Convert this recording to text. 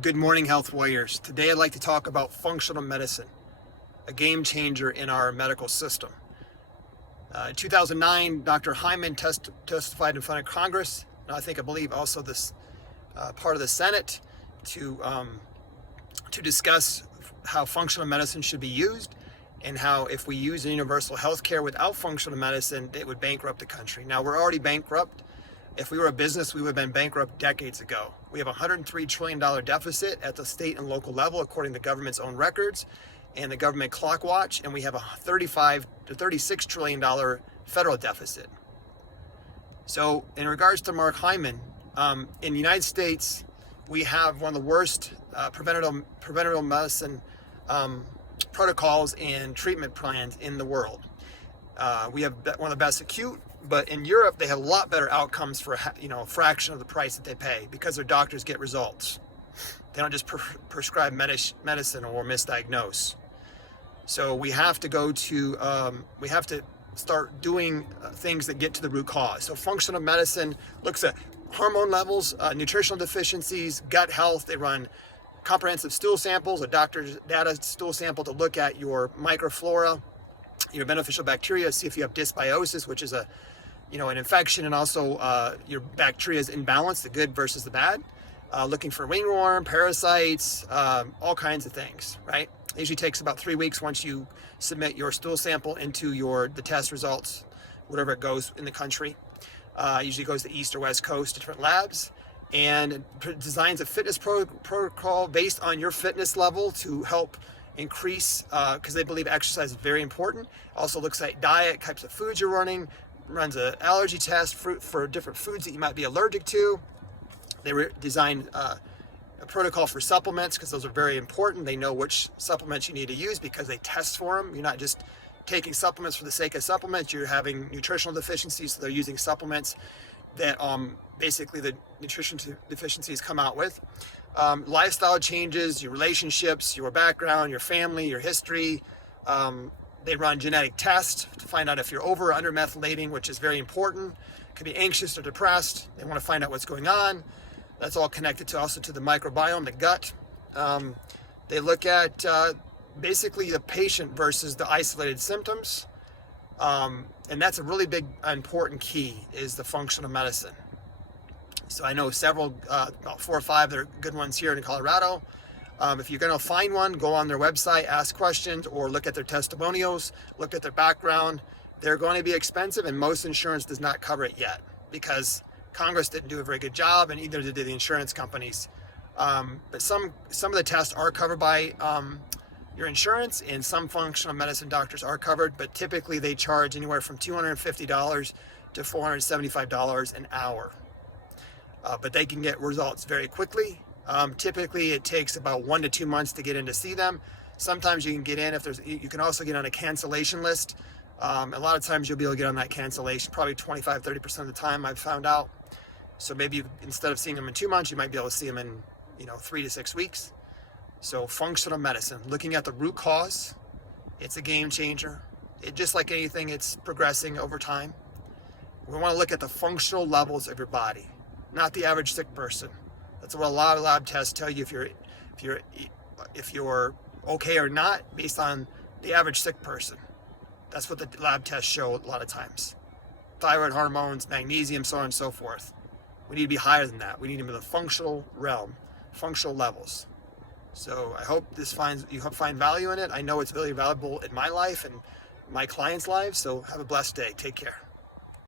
Good morning, health warriors. Today I'd like to talk about functional medicine, a game changer in our medical system. In 2009, Dr. Hyman testified in front of Congress, and I believe also this part of the Senate, to discuss how functional medicine should be used, and how if we use universal health care without functional medicine, it would bankrupt the country. Now, we're already bankrupt. If we were a business, we would have been bankrupt decades ago. We have a $103 trillion deficit at the state and local level, according to government's own records and the government clock watch, and we have a $35 to $36 trillion federal deficit. So in regards to Mark Hyman, in the United States, we have one of the worst preventative medicine protocols and treatment plans in the world. We have one of the best acute, but in Europe, they have a lot better outcomes for a fraction of the price that they pay because their doctors get results. They don't just prescribe medicine or misdiagnose. So we have to start doing things that get to the root cause. So functional medicine looks at hormone levels, nutritional deficiencies, gut health. They run comprehensive stool samples, a doctor's data stool sample to look at your microflora, your beneficial bacteria, see if you have dysbiosis, which is an infection, and also your bacteria is imbalanced, the good versus the bad. Looking for ringworm, parasites, all kinds of things, right? It usually takes about 3 weeks once you submit your stool sample into the test results, whatever it goes in the country. Usually goes to East or West Coast, different labs, and designs a fitness protocol based on your fitness level to help increase, because they believe exercise is very important. Also looks at diet, types of foods you're running, runs an allergy test for different foods that you might be allergic to. They design a protocol for supplements because those are very important. They know which supplements you need to use because they test for them. You're not just taking supplements for the sake of supplements. You're having nutritional deficiencies, so they're using supplements that basically the nutrition deficiencies come out with. Lifestyle changes, your relationships, your background, your family, your history. They run genetic tests to find out if you're over or under methylating, which is very important. Could be anxious or depressed. They want to find out what's going on. That's all connected also to the microbiome, the gut. They look at basically the patient versus the isolated symptoms. And that's a really big, important key, is the functional medicine. So I know several, about 4 or 5 that are good ones here in Colorado. If you're going to find one, go on their website, ask questions, or look at their testimonials, look at their background. They're going to be expensive, and most insurance does not cover it yet because Congress didn't do a very good job, and either did the insurance companies. But some of the tests are covered by your insurance, and some functional medicine doctors are covered, but typically they charge anywhere from $250 to $475 an hour. But they can get results very quickly. Typically it takes about 1 to 2 months to get in to see them. Sometimes you can get in you can also get on a cancellation list. A lot of times you'll be able to get on that cancellation, probably 25-30% of the time, I've found out. So maybe instead of seeing them in 2 months, you might be able to see them in 3 to 6 weeks. So functional medicine, looking at the root cause, it's a game changer. Just like anything, it's progressing over time. We want to look at the functional levels of your body, not the average sick person. That's what a lot of lab tests tell you if you're okay or not, based on the average sick person. That's what the lab tests show a lot of times. Thyroid hormones, magnesium, so on and so forth. We need to be higher than that. We need to be in the functional realm, functional levels. So I hope you find value in it. I know it's really valuable in my life and my clients' lives. So have a blessed day. Take care.